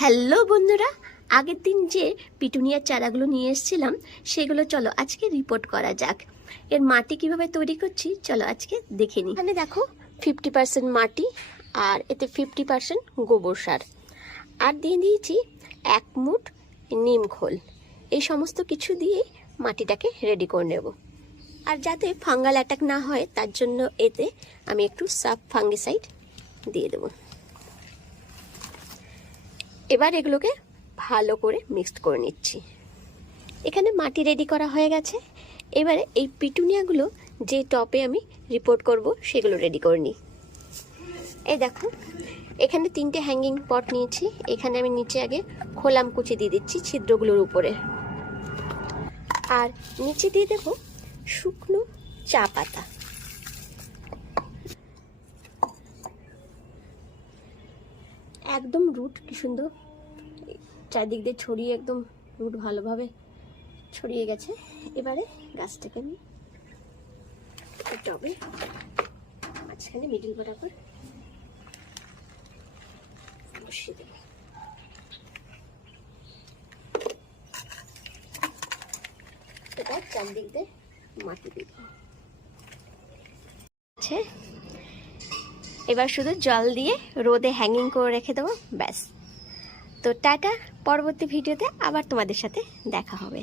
Hello বন্ধুরা, আগের দিন যে পিটুনিয়ার চারাগুলো নিয়ে এসেছিলাম, সেগুলো চলো আজকে রিপোর্ট করা যাক। এর মাটি কীভাবে তৈরি করছি, চলো আজকে দেখে নিই। এখানে দেখো ফিফটি পার্সেন্ট মাটি আর এতে ফিফটি পার্সেন্ট গোবর সার। আর দিয়ে দিয়েছি এক মুঠ নিম খোল। এই সমস্ত কিছু দিয়ে মাটিটাকে রেডি করে নেব। আর যাতে ফাঙ্গাল অ্যাটাক না হয়, তার জন্য এতে আমি একটু সাব ফাঙ্গিসাইড দিয়ে দেবো। এবার এগুলোকে ভালো করে মিক্সড করে নিচ্ছি। এখানে মাটি রেডি করা হয়ে গেছে। এবারে এই পিটুনিয়াগুলো যে টপে আমি রিপোর্ট করব, সেগুলো রেডি করে নিই। এই দেখো, এখানে তিনটে হ্যাঙ্গিং পট নিয়েছি। এখানে আমি নিচে আগে খোলাম কুচি দিয়ে দিচ্ছি ছিদ্রগুলোর উপরে। আর নিচে দিয়ে দেবো শুকনো চা পাতা। একদম রুট কি সুন্দর। চারদিক দিয়ে ছড়িয়ে একদম রুট ভালোভাবে ছড়িয়ে গেছে। এবারে গাছটাকে আমি টবে মাঝখানে মিডিল বরাবর বসিয়ে দেব। চারদিক দিয়ে মাটি দিব। আছে এবার শুধু জল দিয়ে রোদে হ্যাঙ্গিং করে রেখে দেবো, ব্যাস। তো টাটা, পরবর্তী ভিডিওতে আবার তোমাদের সাথে দেখা হবে।